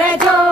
I don't.